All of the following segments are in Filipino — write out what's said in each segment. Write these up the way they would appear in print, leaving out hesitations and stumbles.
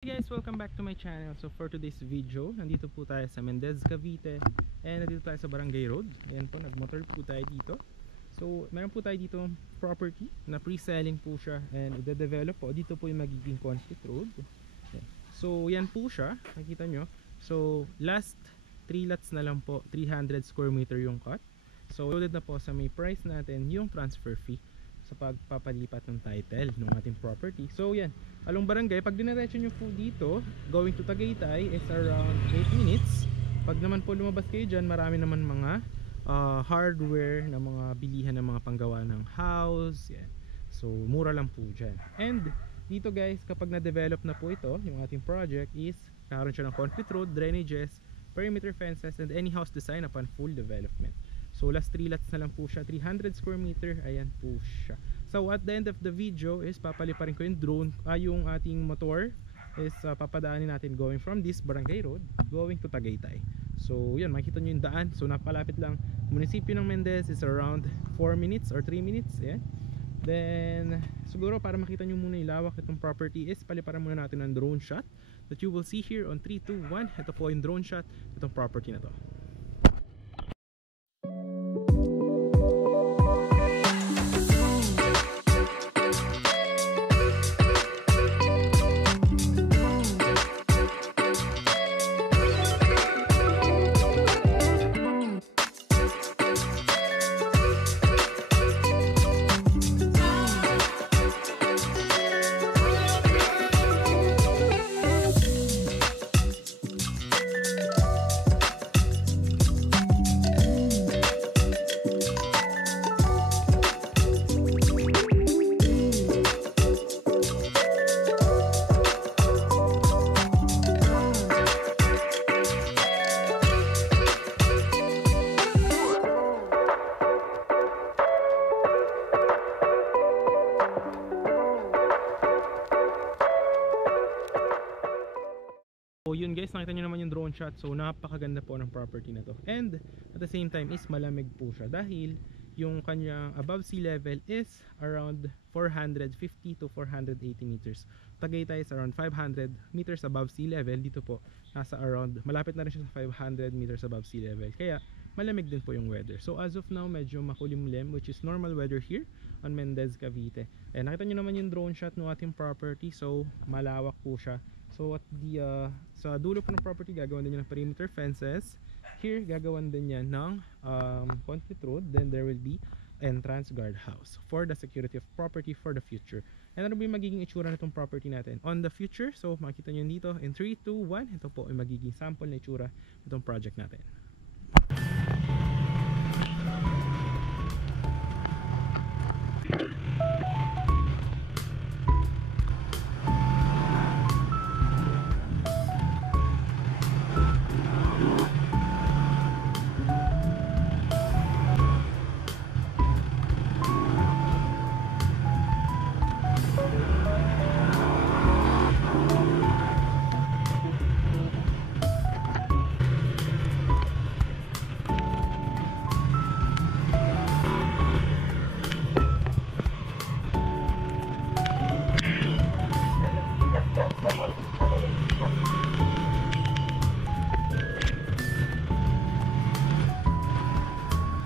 Hey guys, welcome back to my channel. So for today's video, nandito po tayo sa Mendez, Cavite. And nandito tayo sa Barangay Road. Ayan po, nagmotor po tayo dito. So meron po tayo dito property na pre-selling po siya. And i-develop po, dito po yung magiging concrete road. Ayan. So yan po siya, nakita nyo. So last 3 lots na lang po, 300 square meter yung cut. So loaded na po sa may price natin yung transfer fee sa pagpapalipat ng title ng ating property. So yan, along barangay, pag diniretso nyo po dito going to Tagaytay is around 8 minutes. Pag naman po lumabas kayo dyan, marami naman mga hardware na mga bilihan ng mga panggawa ng house. Yan. So mura lang po dyan. And dito guys, kapag na-develop na po ito, yung ating project is karoon siya ng concrete road, drainages, perimeter fences, and any house design upon full development. So last 3 lots na lang po siya, 300 square meter, ayan po siya. So at the end of the video is papaliparin ko yung drone, yung ating motor is papadaanin natin going from this Barangay Road going to Tagaytay. So yun, makikita nyo yung daan, so napalapit lang. Munisipyo ng Mendez is around 4 minutes or 3 minutes, ayan. Then siguro para makita nyo muna yung lawak itong property is paliparan muna natin ng drone shot that you will see here on 3, 2, 1. Ito po yung drone shot itong property na to. So yun guys, nakita nyo naman yung drone shot. So napakaganda po ng property na to. And at the same time is malamig po siya dahil yung kanyang above sea level is around 450 to 480 meters. Tagaytay is around 500 meters above sea level. Dito po nasa around, malapit na rin siya sa 500 meters above sea level. Kaya malamig din po yung weather. So as of now, medyo makulimlim, which is normal weather here on Mendez, Cavite. And nakita nyo naman yung drone shot ng ating property. So malawak po siya. So at the sa dulo po ng property, gagawan din yan ng perimeter fences. Here, gagawan din yan ng concrete road. Then there will be entrance guardhouse for the security of property for the future. And ano ba yung magiging itsura nitong property natin on the future? So makita nyo dito in 3, 2, 1. Ito po ay magiging sample na itsura nitong project natin.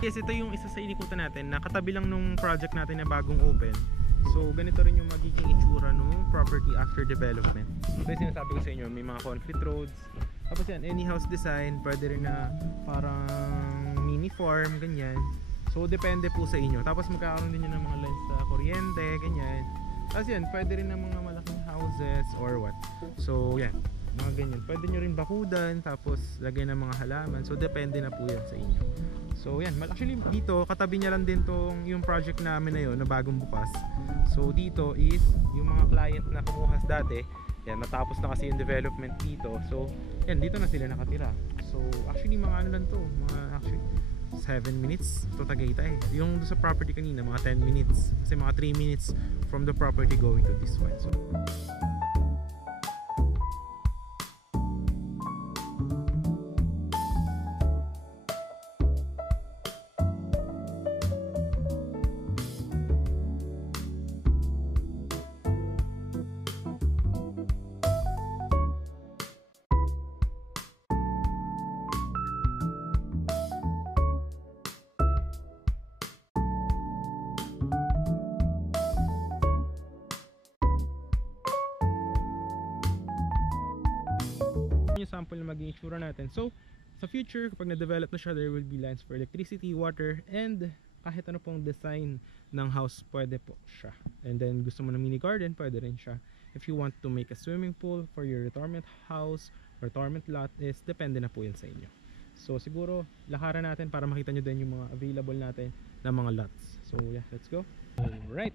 Yes, ito yung isa sa inikutan natin na katabi lang nung project natin na bagong open. So ganito rin yung magiging itsura nung property after development. So yung sinasabi ko sa inyo, may mga concrete roads. Tapos yan, any house design, pwede rin na parang mini farm, ganyan. So depende po sa inyo. Tapos magkakaroon din yun ng mga lines sa kuryente, ganyan. Tapos yan, pwede rin ng mga malaking houses or what. So yan, mga ganyan. Pwede nyo rin bakudan, tapos lagay ng mga halaman. So depende na po yan sa inyo. So yan, actually dito katabi niya lang din tong yung project namin na yun na bagong bukas. So dito is yung mga client na kumuhas dati, yan, natapos na kasi yung development dito. So yan, dito na sila nakatira. So actually mga ano lang to, mga actually 7 minutes to Tagaytay. Yung sa property kanina mga 10 minutes, kasi mga 3 minutes from the property going to this one. So yung sample na maging itsura natin. So sa future, kapag na-develop na siya, there will be lines for electricity, water, and kahit ano pong design ng house, pwede po siya. And then gusto mo na mini garden, pwede rin siya. If you want to make a swimming pool for your retirement house, retirement lot, is depende na po yun sa inyo. So siguro lakaran natin para makita nyo din yung mga available natin na mga lots. So yeah, let's go. Alright,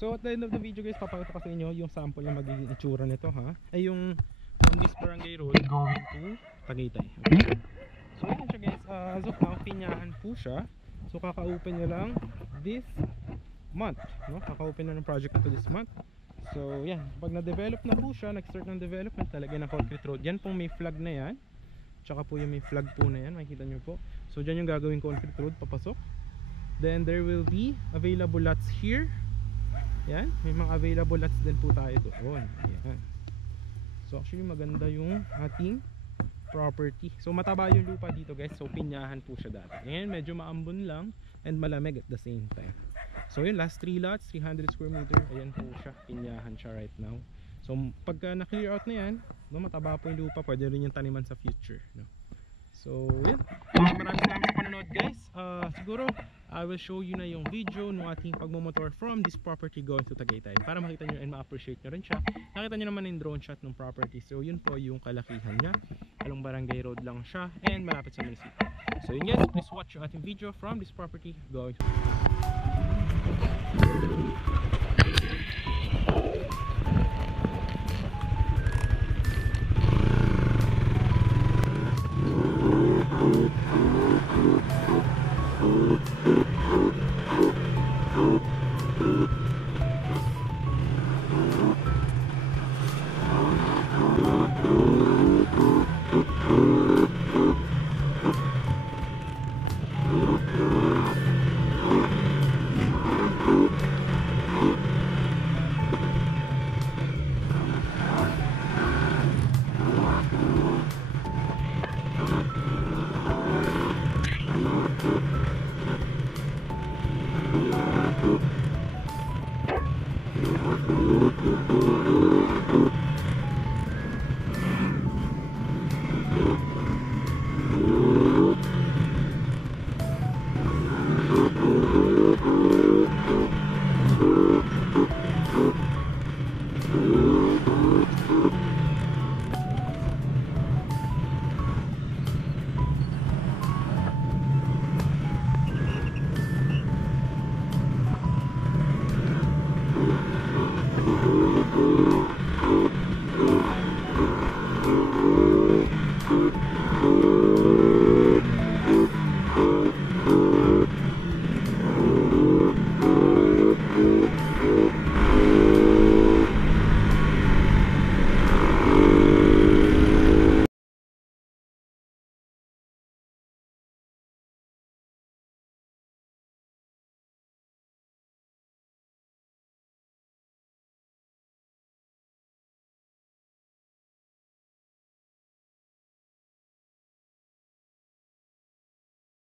so at the end of the video guys, papakita ko sa inyo yung sample na magiging itsura nito, ha. Ay yung from this barangay road going to Tagaytay. Okay? So yun siya guys, as of now pinyahan po siya. So kaka-open nyo lang this month, no? Kaka-open na ng project ito this month. So yan, pag na-develop na po siya, nag-start ng development, talaga ng concrete road. Yan pong may flag na yan, tsaka po yung may flag po na yan, makikita nyo po. So dyan yung gagawin concrete road papasok. Then there will be available lots here. Yan, may mga available lots din po tayo doon. Ayan. So actually maganda yung ating property. So mataba yung lupa dito guys. So pinyahan po siya dati. Ngayon medyo maambon lang and malamig at the same time. So yun, last 3 lots, 300 square meter. Ayan po siya, pinyahan siya right now. So pagka na-clear out na yan, no, mataba po yung lupa, pwede rin yung taniman sa future, no? So yun, maraming salamat sa panonood guys. Siguro I will show you na yung video ng ating pagmumotor from this property going to Tagaytay para makita nyo and ma-appreciate nyo rin siya. Nakita nyo naman yung drone shot ng property. So yun po yung kalakihan niya. Along Barangay Road lang siya and malapit sa munisipyo. So yun guys, please watch yung ating video from this property going to